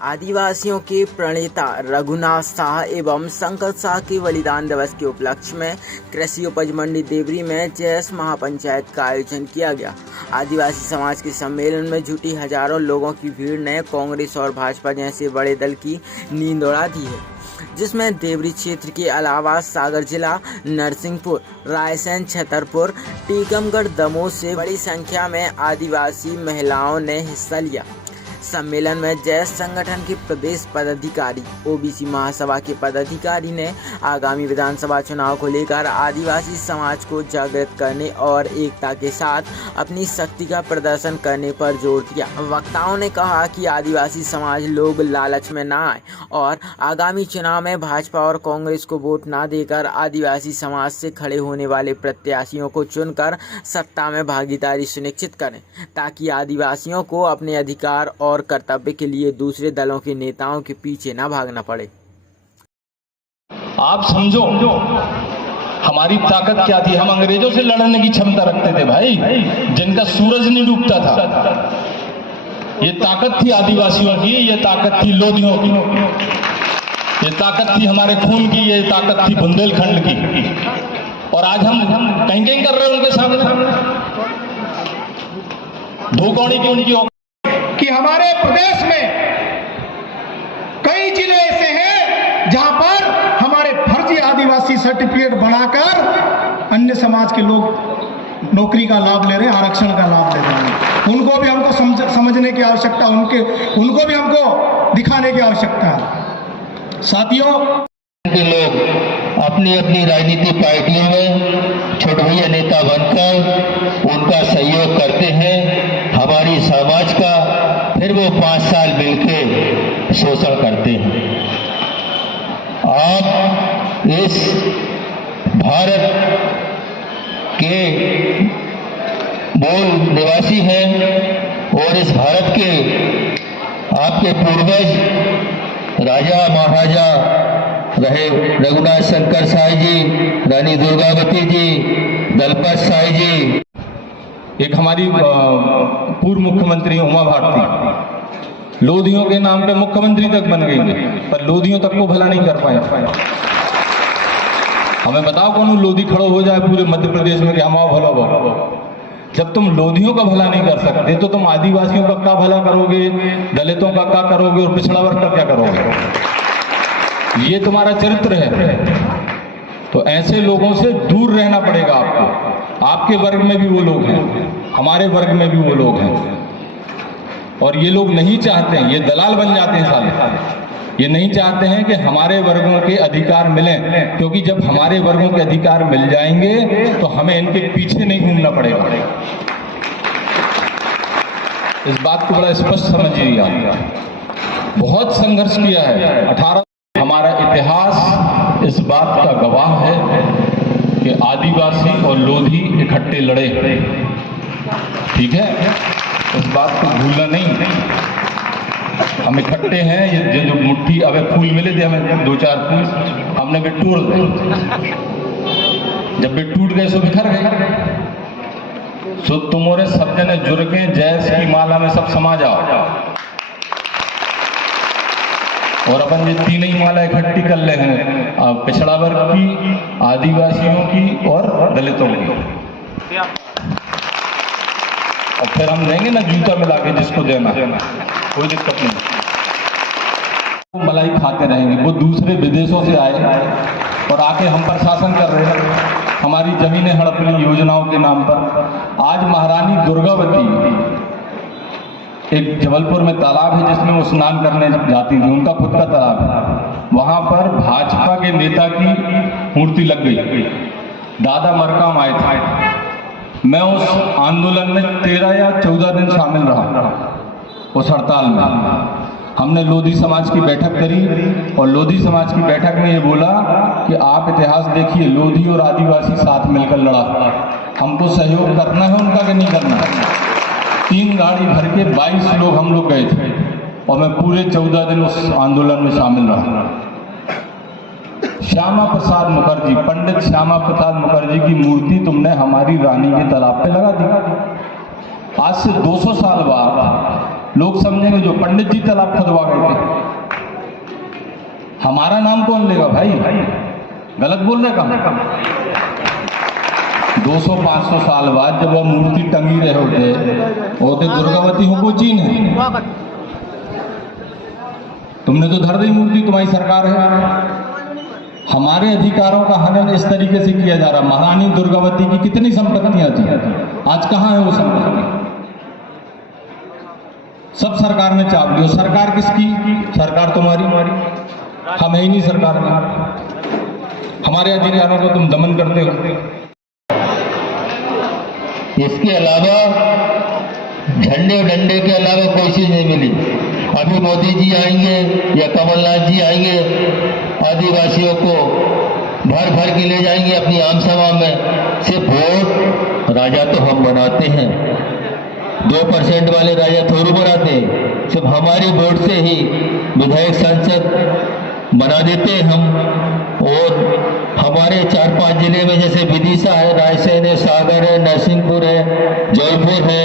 आदिवासियों के प्रणेता रघुनाथ शाह एवं शंकर शाह के बलिदान दिवस के उपलक्ष्य में कृषि उपज मंडी देवरी में जैस महापंचायत का आयोजन किया गया। आदिवासी समाज के सम्मेलन में जुटी हजारों लोगों की भीड़ ने कांग्रेस और भाजपा जैसे बड़े दल की नींद उड़ा दी है, जिसमें देवरी क्षेत्र के अलावा सागर जिला, नरसिंहपुर, रायसेन, छतरपुर, टीकमगढ़, दमोह से बड़ी संख्या में आदिवासी महिलाओं ने हिस्सा लिया। सम्मेलन में जैस संगठन के प्रदेश पदाधिकारी, ओबीसी महासभा के पदाधिकारी ने आगामी विधानसभा चुनाव को लेकर आदिवासी समाज को जागृत करने और एकता के साथ अपनी शक्ति का प्रदर्शन करने पर जोर दिया। वक्ताओं ने कहा कि आदिवासी समाज लोग लालच में न आए और आगामी चुनाव में भाजपा और कांग्रेस को वोट न देकर आदिवासी समाज से खड़े होने वाले प्रत्याशियों को चुनकर सत्ता में भागीदारी सुनिश्चित करें, ताकि आदिवासियों को अपने अधिकार और कर्तव्य के लिए दूसरे दलों के नेताओं के पीछे न भागना पड़े। आप समझो हमारी ताकत क्या थी। हम अंग्रेजों से लड़ने की क्षमता रखते थे भाई, जिनका सूरज नहीं डूबता था। ये ताकत थी आदिवासियों की, ये ताकत थी लोधियों की, ये ताकत थी हमारे खून की, ये ताकत थी बुंदेलखंड की। और आज हम कहीं कहीं कर रहे हैं उनके सामने धोखौड़ी की उनकी कि हमारे प्रदेश में कई जिले ऐसे हैं जहां पर हमारे फर्जी आदिवासी सर्टिफिकेट बनाकर अन्य समाज के लोग नौकरी का लाभ ले रहे हैं, आरक्षण का लाभ ले रहे हैं। उनको भी हमको समझने की आवश्यकता, उनको भी हमको दिखाने की आवश्यकता है। साथियों, के लोग अपनी अपनी राजनीतिक पार्टियों में छोटे भैया नेता बनकर उनका सहयोग करते हैं। हमारी समाज का फिर वो 5 साल मिलकर शोषण करते हैं। आप इस भारत के मूल निवासी हैं और इस भारत के आपके पूर्वज राजा महाराजा रहे रघुनाथ शंकर साई जी, रानी दुर्गावती जी, दलपत साई जी। एक हमारी पूर्व मुख्यमंत्री उमा भारती लोधियों के नाम पे मुख्यमंत्री तक बन गई, पर लोधियों तक को भला नहीं कर पाए। हमें बताओ कौन लोधी खड़ो हो जाए पूरे मध्य प्रदेश में कि हम आओ भला हो। जब तुम लोधियों का भला नहीं कर सकते तो तुम आदिवासियों का क्या भला करोगे, दलितों का क्या करोगे और पिछड़ा वर्ग का क्या करोगे? ये तुम्हारा चरित्र है। तो ऐसे लोगों से दूर रहना पड़ेगा आपको। आपके वर्ग में भी वो लोग हैं, हमारे वर्ग में भी वो लोग हैं, और ये लोग नहीं चाहते हैं, ये दलाल बन जाते हैं साले। ये नहीं चाहते हैं कि हमारे वर्गों के अधिकार मिलें, क्योंकि जब हमारे वर्गों के अधिकार मिल जाएंगे तो हमें इनके पीछे नहीं घूमना पड़ेगा। इस बात को बड़ा स्पष्ट समझिए आप। बहुत संघर्ष किया है। 18 हमारा इतिहास इस बात का गवाह है कि आदिवासी और लोधी इकट्ठे लड़े। ठीक है, इस बात को भूलना नहीं। हम इकट्ठे हैं। ये जो मुट्ठी अब फूल मिले थे हमें 2-4 फूल, हमने भी टूट गए। जब भी टूट गए सो बिखर गए। सो तुम्हारे सब जने जुड़ के जैस की माला में सब समा जाओ और अपन ये 3 ही माला इकट्ठी कर ले हैं, पिछड़ा वर्ग की, आदिवासियों की और दलितों की। और फिर हम देंगे ना जूता मिला के जिसको देना, कोई दिक्कत नहीं। वो मलाई खाते रहेंगे। वो दूसरे विदेशों से आए और आके हम पर शासन कर रहे हैं, हमारी जमीनें हड़प ली योजनाओं के नाम पर। आज महारानी दुर्गावती, एक जबलपुर में तालाब है जिसमें वो स्नान करने जाती थी, उनका खुद का तालाब है। वहां पर भाजपा के नेता की मूर्ति लग गई। दादा मरकाम आए थे। मैं उस आंदोलन में 13 या 14 दिन शामिल रहा। उस हड़ताल में हमने लोधी समाज की बैठक करी और लोधी समाज की बैठक में ये बोला कि आप इतिहास देखिए, लोधी और आदिवासी साथ मिलकर लड़ा। हमको सहयोग करना है उनका कि नहीं करना है। 3 गाड़ी भर के 22 लोग हम लोग गए थे और मैं पूरे 14 दिन उस आंदोलन में शामिल रहा। श्यामा प्रसाद मुखर्जी, पंडित श्यामा प्रसाद मुखर्जी की मूर्ति तुमने हमारी रानी के तालाब पे लगा दी। आज से 200 साल बाद लोग समझेंगे जो पंडित जी तालाब खुदवा गए थे। हमारा नाम कौन लेगा भाई? गलत बोल रहे कम। 200-500 साल बाद जब वह मूर्ति टंगी रहे होते दुर्गावती हो को चीन है, तुमने तो धर दी मूर्ति, तुम्हारी सरकार है। हमारे अधिकारों का हनन इस तरीके से किया जा रहा। महारानी दुर्गावती की कितनी संपत्तियां थी, आज कहाँ है वो संपत्ति? सब सरकार ने चाप ली। सरकार किसकी? सरकार तुम्हारी, हम है ही नहीं सरकार में। हमारे अधिकारों को तुम दमन करते हो। इसके अलावा झंडे और डंडे के अलावा कोई चीज नहीं मिली। अभी मोदी जी आएंगे या कमलनाथ जी आएंगे, आदिवासियों को भर भर के ले जाएंगे अपनी आम सभा में। सिर्फ वोट राजा तो हम बनाते हैं, 2% वाले राजा थोड़ी बनाते हैं। सिर्फ हमारी वोट से ही विधायक सांसद बना देते हैं हम। और हमारे 4-5 जिले में जैसे विदिशा है, रायसेन है, सागर है, नरसिंहपुर है, जौनपुर है,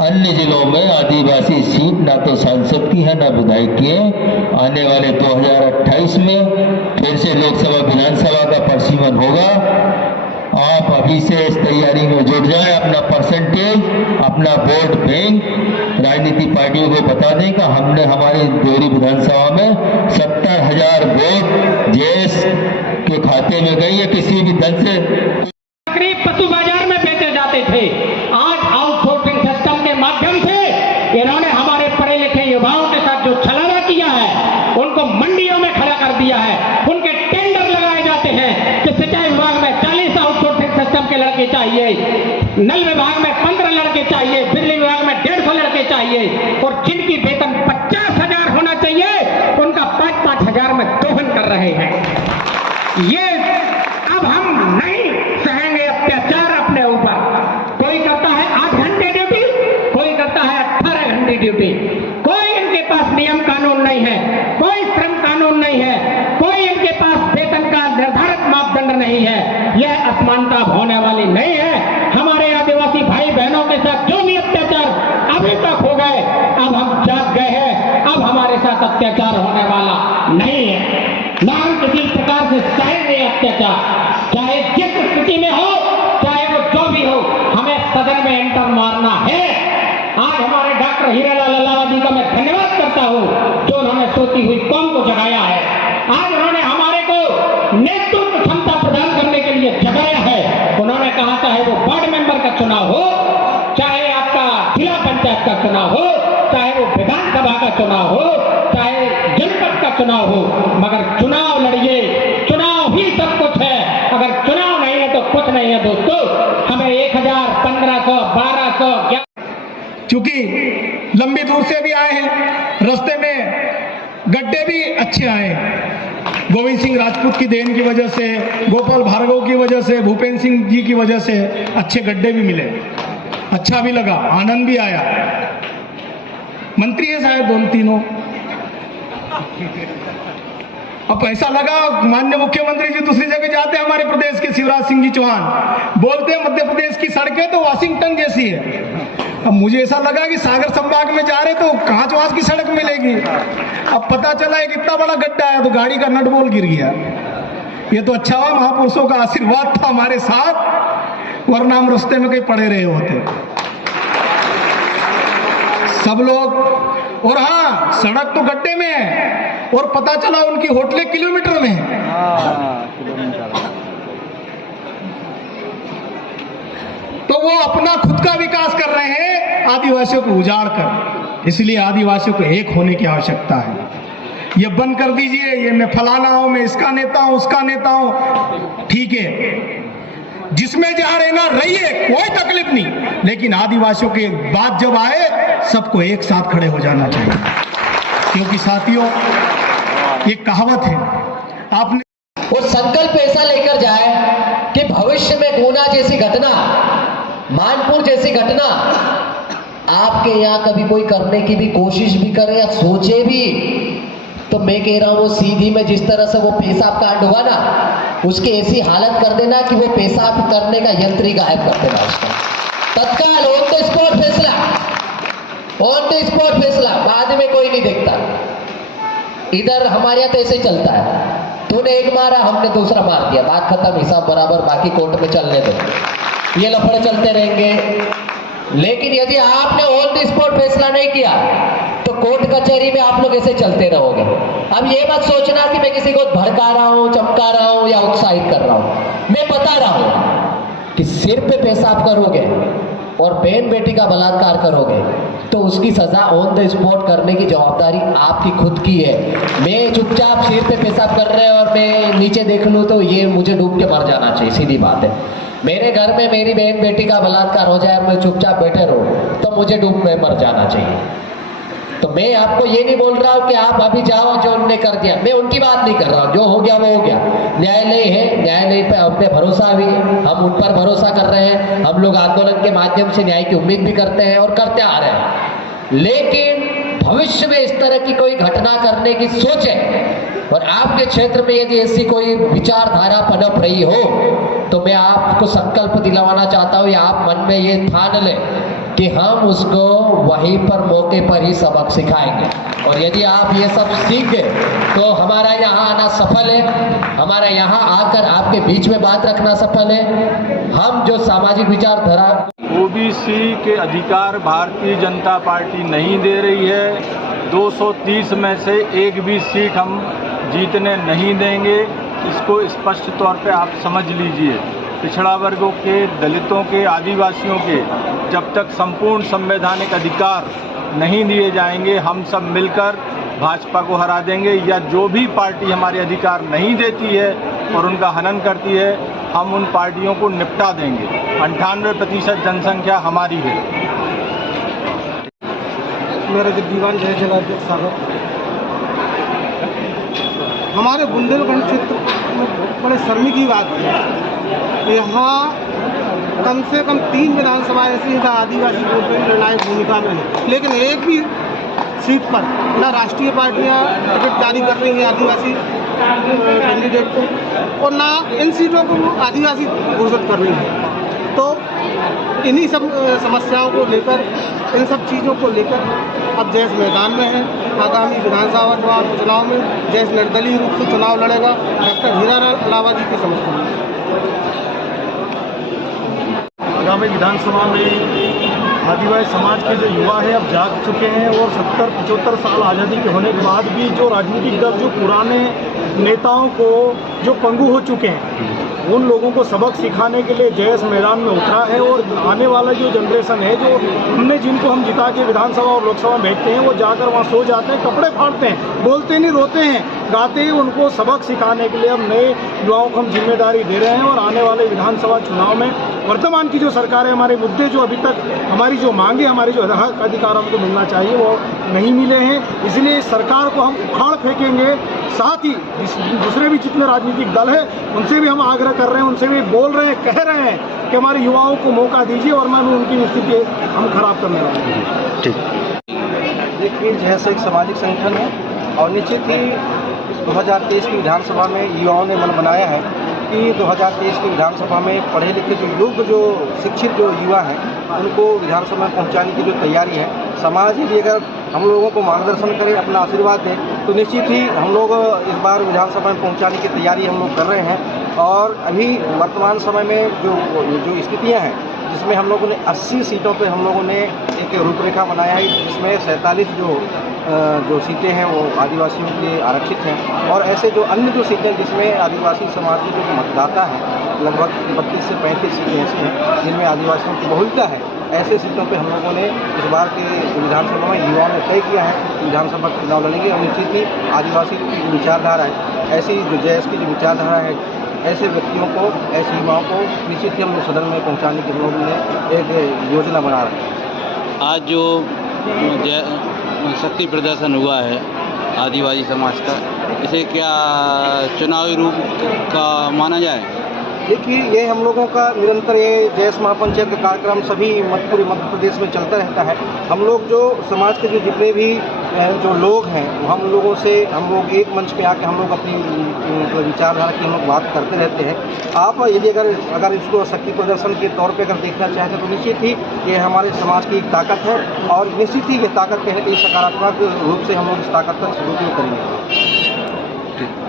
अन्य जिलों में आदिवासी सीट ना तो सांसद की है ना विधायक की है। आने वाले 2028 में फिर से लोकसभा विधानसभा का परिसीमन होगा। आप अभी से इस तैयारी में जुट जाएं। अपना परसेंटेज, अपना वोट बैंक राजनीतिक पार्टियों को बता दें कि हमने हमारी देवरी विधानसभा में 70,000 वोट जेएस के खाते में गई है। किसी भी दल से पशु बाजार में बेचे जाते थे, आज आउटसोर्सिंग सिस्टम के माध्यम से इन्होंने हमारे पढ़े लिखे युवाओं के साथ जो छलावा किया है, उनको मंडियों में खड़ा कर दिया है। उनके टेंडर लगाए जाते हैं कि सिंचाई विभाग में 40 आउटसोर्सिंग सिस्टम के लड़के चाहिए, नल विभाग में 15 लड़के चाहिए, बिजली विभाग में 150 लड़के चाहिए, और जिनकी वेतन 50,000 होना चाहिए उनका 5-5 हजार में दोहन कर रहे हैं। ये अब हम नहीं सहेंगे अत्याचार अपने ऊपर। कोई करता है 8 घंटे ड्यूटी, कोई करता है 18 घंटे ड्यूटी। कोई इनके पास नियम कानून नहीं है, कोई श्रम कानून नहीं है, कोई इनके पास वेतन का निर्धारित मापदंड नहीं है। यह असमानता होने वाली नहीं है। हमारे आदिवासी भाई बहनों के साथ जो भी अत्याचार अभी तक हो गए, अब हम जाग गए हैं। अब हमारे साथ अत्याचार होने वाला नहीं है। ना हम किसी प्रकार से सहेंगे अत्याचार, चाहे जिस स्थिति में हो, चाहे वो जो भी हो, हमें सदन में एंटर मारना है। आज हमारे डॉक्टर हीरालाल अलावा जी का मैं धन्यवाद करता हूं, जो उन्होंने सोती हुई कौम को जगाया है। आज उन्होंने हमारे को नेतृत्व क्षमता प्रदान करने के लिए जगाया है। उन्होंने कहा चाहे वो वार्ड मेंबर का चुनाव हो, चाहे आपका जिला पंचायत का चुनाव हो, चाहे वो विधानसभा का चुनाव हो, चाहे जनपद का चुनाव हो, मगर चुनाव लड़िए। चुनाव ही सब कुछ है। अगर चुनाव नहीं है तो कुछ नहीं है दोस्तों। हमें 1000, 1500, 1200 चूंकि लंबी दूर से भी आए हैं, रास्ते में गड्ढे भी अच्छे आए। गोविंद सिंह राजपूत की देन की वजह से, गोपाल भार्गव की वजह से, भूपेंद्र सिंह जी की वजह से अच्छे गड्ढे भी मिले। अच्छा भी लगा, आनंद भी आया। मंत्री है शायद 2-3। अब ऐसा लगा माननीय मुख्यमंत्री जी दूसरी जगह जाते हैं, हमारे प्रदेश के शिवराज सिंह जी चौहान बोलते हैं मध्य प्रदेश की सड़कें तो वाशिंगटन जैसी है। अब मुझे ऐसा लगा कि सागर संभाग में जा रहे तो कांचवास की सड़क मिलेगी। अब पता चला एक इतना बड़ा गड्ढा है तो गाड़ी का नट बोल्ट गिर गया। ये तो अच्छा हुआ महापुरुषों का आशीर्वाद था हमारे साथ, वरना हम रास्ते में कहीं पड़े रहे होते सब लोग। और हाँ, सड़क तो गड्ढे में है और पता चला उनकी होटलें किलोमीटर में है। तो वो अपना खुद का विकास कर रहे हैं आदिवासियों को उजाड़ कर। इसलिए आदिवासियों को एक होने की आवश्यकता है। ये बंद कर दीजिए, ये मैं फलाना हूं, मैं इसका नेता हूं, उसका नेता हूं, ठीक है, जिसमें जहां रहना रहिए, कोई तकलीफ नहीं, लेकिन आदिवासियों की बात जब आए सबको एक साथ खड़े हो जाना चाहिए। क्योंकि साथियों, एक कहावत है, आपने वो संकल्प ऐसा लेकर जाए कि भविष्य में गुना जैसी घटना, मानपुर जैसी घटना आपके यहाँ कभी कोई करने की भी कोशिश भी करे या सोचे भी, तो मैं कह रहा हूं वो सीधी में जिस तरह से वो पेशाब कांड हुआ ना, उसकी ऐसी हालत कर देना कि वो पेशाब करने का यंत्र ही गायब कर देना उसका तत्काल। हो तो स्पॉट फैसला, ऑन द स्पॉट फैसला, बाद में कोई नहीं देखता। इधर हमारे यहाँ तो ऐसे ही चलता है, तूने एक मारा हमने दूसरा मार दिया, बात खत्म, हिसाब बराबर, बाकी कोर्ट में चलने दो, ये लफड़े चलते रहेंगे। लेकिन यदि आपने ऑन द स्पॉट फैसला नहीं किया तो कोर्ट कचहरी में आप लोग ऐसे चलते रहोगे। अब ये मत सोचना कि मैं किसी को भड़का रहा हूं, चमका रहा हूं या उत्साहित कर रहा हूं। मैं बता रहा हूं कि सिर पे पेशाब करोगे और बहन बेटी का बलात्कार करोगे तो उसकी सजा ऑन द स्पॉट करने की जवाबदारी आपकी खुद की है। मैं चुपचाप सिर पे पेशाब कर रहे हैं और मैं नीचे देख लूं तो ये मुझे डूब के मर जाना चाहिए, सीधी बात है। मेरे घर में मेरी बहन बेटी का बलात्कार हो जाए, मैं चुपचाप बैठे रहूं तो मुझे डूब में मर जाना चाहिए। तो मैं आपको ये नहीं बोल रहा हूं कि आप अभी जाओ जो उन्होंने कर दिया, मैं उनकी बात नहीं कर रहा हूं, जो हो गया वो हो गया। न्यायालय है, न्यायालय पे हम पे भरोसा भी, हम उन पर भरोसा कर रहे हैं, हम लोग आंदोलन के माध्यम से न्याय की उम्मीद भी करते हैं और करते आ रहे हैं। लेकिन भविष्य में इस तरह की कोई घटना करने की सोचे और आपके क्षेत्र में यदि ऐसी कोई विचारधारा पनप रही हो तो मैं आपको संकल्प दिलवाना चाहता हूं या आप मन में ये ठान लें कि हम उसको वहीं पर मौके पर ही सबक सिखाएंगे। और यदि आप ये सब सीख गए तो हमारा यहाँ आना सफल है, हमारा यहाँ आकर आपके बीच में बात रखना सफल है। हम जो सामाजिक विचारधारा ओबीसी के अधिकार भारतीय जनता पार्टी नहीं दे रही है। 230 में से एक भी सीट हम जीतने नहीं देंगे, इसको स्पष्ट तौर पे आप समझ लीजिए। पिछड़ा वर्गों के, दलितों के, आदिवासियों के जब तक संपूर्ण संवैधानिक अधिकार नहीं दिए जाएंगे हम सब मिलकर भाजपा को हरा देंगे, या जो भी पार्टी हमारे अधिकार नहीं देती है और उनका हनन करती है हम उन पार्टियों को निपटा देंगे। 98% जनसंख्या हमारी है। मेरा दीवान जय जगह सागर, हमारे बुंदेलखंड क्षेत्र में बड़े शर्मी की बात है, यहाँ कम से कम 3 विधानसभा ऐसी हैं आदिवासी वोट में निर्णायक भूमिका में है, लेकिन एक भी सीट पर ना राष्ट्रीय पार्टियाँ टिकट जारी कर रही हैं आदिवासी कैंडिडेट को और ना इन सीटों को आदिवासी घोषित कर रही हैं। तो इन्हीं सब समस्याओं को लेकर, इन सब चीज़ों को लेकर अब जैस मैदान में है। आगामी विधानसभा चुनाव में जैस निर्दलीय रूप से चुनाव लड़ेगा डॉक्टर हीरालाल अलावा जी के समर्थन में। आगामी विधानसभा में आदिवासी समाज के जो युवा हैं अब जाग चुके हैं और 70-75 साल आज़ादी के होने के बाद भी जो राजनीतिक दल जो पुराने नेताओं को जो पंगु हो चुके हैं उन लोगों को सबक सिखाने के लिए जैस मैदान में उतरा है। और आने वाला जो जनरेशन है, जो हमने जिनको हम जिता के विधानसभा और लोकसभा में भेजते हैं, वो जाकर वहाँ सो जाते हैं, कपड़े फाड़ते हैं, बोलते नहीं, रोते हैं, गाते हैं। उनको सबक सिखाने के लिए अब नए युवाओं को हम जिम्मेदारी दे रहे हैं और आने वाले विधानसभा चुनाव में वर्तमान की जो सरकार है, हमारे मुद्दे जो अभी तक हमारी जो मांगे, हमारी जो हक अधिकार हमको मिलना चाहिए वो नहीं मिले हैं, इसलिए सरकार को हम उखाड़ फेंकेंगे। साथ ही दूसरे भी जितने राजनीतिक दल हैं उनसे भी हम आग्रह कर रहे हैं, उनसे भी बोल रहे हैं, कह रहे हैं कि हमारे युवाओं को मौका दीजिए वरना भी उनकी स्थिति हम खराब करने वाले हैं। देखिए, जैसा एक सामाजिक संगठन है और निश्चित ही 2023 की विधानसभा में युवाओं ने मन बनाया है कि 2023 की विधानसभा में पढ़े लिखे जो योग्य, जो शिक्षित जो युवा हैं उनको विधानसभा में पहुंचाने की जो तैयारी है। समाज यदि अगर हम लोगों को मार्गदर्शन करे, अपना आशीर्वाद दे तो निश्चित ही हम लोग इस बार विधानसभा में पहुंचाने की तैयारी हम लोग कर रहे हैं। और अभी वर्तमान समय में जो स्थितियाँ हैं जिसमें हम लोगों ने 80 सीटों पे हम लोगों ने एक रूपरेखा बनाया है, जिसमें 47 जो सीटें हैं वो आदिवासियों के लिए आरक्षित हैं और ऐसे जो अन्य जो सीटें जिसमें आदिवासी समाज के जो मतदाता हैं लगभग 32 से 35 सीटें ऐसी हैं जिनमें आदिवासियों की बहुलता है। ऐसे सीटों पे हम लोगों ने इस बार के विधानसभा में युवाओं ने तय किया है विधानसभा के चुनाव लड़ेंगे और निश्चित ही आदिवासी की जो विचारधारा है, ऐसी जो जैस की जो विचारधारा है, ऐसे व्यक्तियों को, ऐसे युवाओं को निश्चित ही हम लोग सदन में पहुंचाने के लोगों ने एक योजना बना रहे हैं। आज जो शक्ति प्रदर्शन हुआ है आदिवासी समाज का, इसे क्या चुनावी रूप का माना जाए? देखिए, ये हम लोगों का निरंतर ये जैस महापंचायत का कार्यक्रम सभी पूरे मध्य प्रदेश में चलता रहता है। हम लोग जो समाज के जो जितने भी जो लोग हैं, हम लोगों से हम लोग एक मंच पे आके हम लोग अपनी विचारधारा की हम लोग बात करते रहते हैं। आप यदि अगर इसको शक्ति प्रदर्शन के तौर पे अगर देखना चाहें तो निश्चित ही ये हमारे समाज की एक ताकत है और निश्चित ही ये ताकत कहीं ना कहीं सकारात्मक रूप से हम लोग इस ताकत का सदुपयोग करेंगे।